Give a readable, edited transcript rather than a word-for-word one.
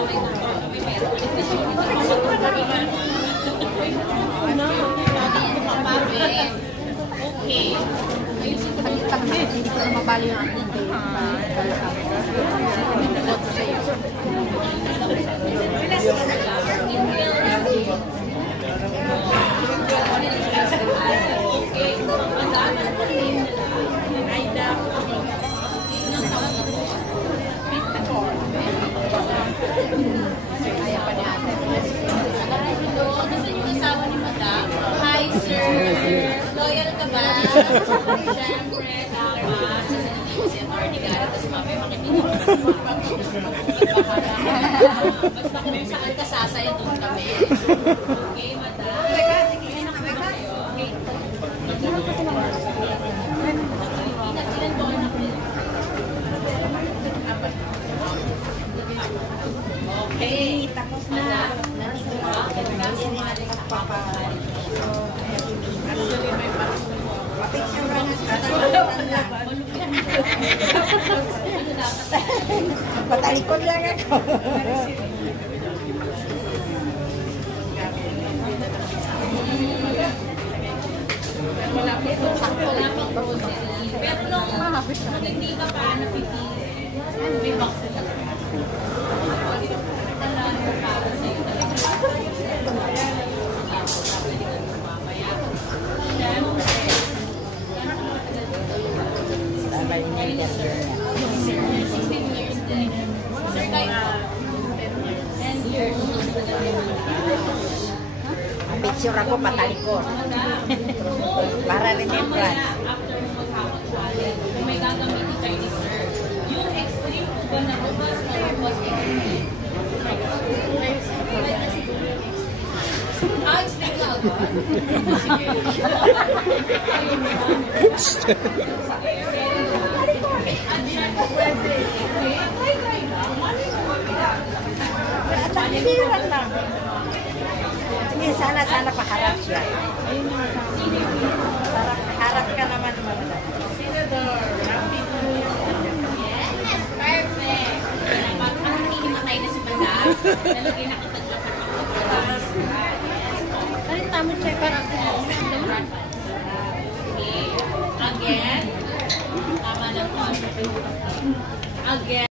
Okay. Hindi ko na mabali yung aking day. Kaya pa niya ate. Kasi yung asawa ni Madam. Hi, sir. Loyal ka ba? Siyempre, tama. Kasi attorney ka. Tapos mamaya makikinig. Basta kung saan ka sasaya, doon kami. Okay, Madam? Sige na kami tayo. Okay. Ilan doon na okay, tapos na. Patalikod lang ako. Wala pang grocery. Pero nung hindi ka pa napipili, may box na talaga. Picture ako patalikod. Para remembrance. After mag-challenge, may gagamitin kayo ni sir. Yung extreme po ba na bukas na bukas extreme? Extreme ka ba? Tagsiran lang. Sige, sana paharap siya. Harap ka naman mga Senador, yes, perfect. Ang hinimatay na si Madam. Nalagay na kitaglasan ako. Ay, tama siya parang Okay. Again. Tama na po. Again.